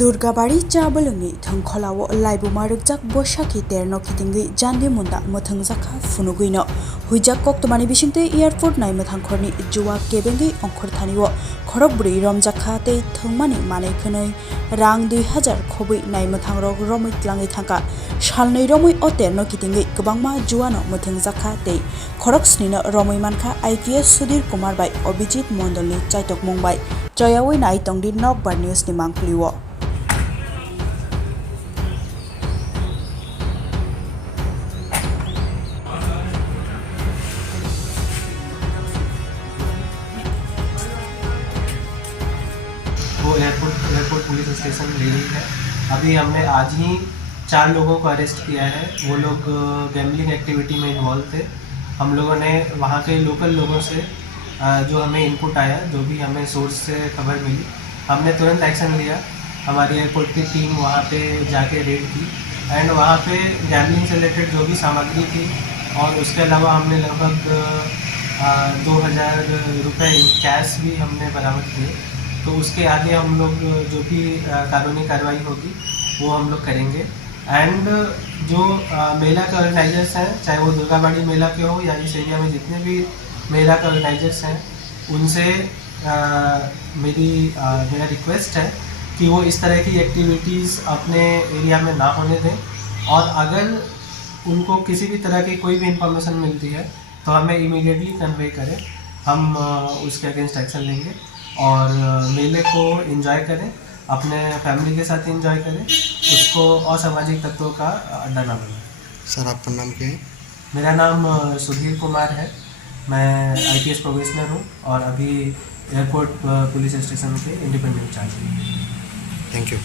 Durga bari Chabulwng thongkholawo laibuma rukjak boshaki terno kitingi Jandi Munda Mwthung zakha funuguino huijak koktomani bisingte airport nai Mwthangkhorni juwa kebengi ongkhor thaniwo Khorok Brwi Romkha tei thongmani manai khwnai rang 2000 khobui nai Mwthangrok romui tlangi thangka salnai romui o terno kitingi kwbangma juwano Mwthung zakha tei Khorok snino romui mankha IPS Sudir Kumar bai Obijit Mondolni chaitok mungbai joyawi nai tongdi nokbar news ni mangpliwo वो airport police station ले रही है। अभी हमने आज ही 4 लोगों को arrest किया है। वो लोग गैम्बलिंग एक्टिविटी में इन्वॉल्व थे। हम लोगों ने वहाँ के लोकल लोगों से जो हमें इनपुट आया, जो भी हमें सोर्स से खबर मिली, हमने तुरंत एक्शन लिया। हमारी एयरपोर्ट की टीम वहाँ पे जाके रेड की एंड वहाँ पे गैम्बलिंग से रिलेटेड जो भी सामग्री थी और उसके अलावा हमने लगभग 2000 रुपये कैश भी हमने बरामद किए। तो उसके आगे हम लोग जो भी कानूनी कार्रवाई होगी वो हम लोग करेंगे। एंड जो मेला के ऑर्गेनाइजर्स हैं, चाहे वो दुर्गा बाड़ी मेला के हो या इस एरिया में जितने भी मेला के ऑर्गेनाइजर्स हैं, उनसे मेरा रिक्वेस्ट है कि वो इस तरह की एक्टिविटीज़ अपने एरिया में ना होने दें और अगर उनको किसी भी तरह की कोई भी इंफॉर्मेशन मिलती है तो हमें इमीडिएटली कन्वे करें। हम उसके अगेंस्ट एक्शन लेंगे और मेले को एंजॉय करें, अपने फैमिली के साथ एंजॉय करें, उसको असामाजिक तत्वों का अड्डा ना बनाएं। सर आपका नाम क्या है? मेरा नाम सुधीर कुमार है। मैं IPS प्रोबेशनर हूँ और अभी एयरपोर्ट पुलिस स्टेशन के इंडिपेंडेंट चार्ज हूँ। Thank you.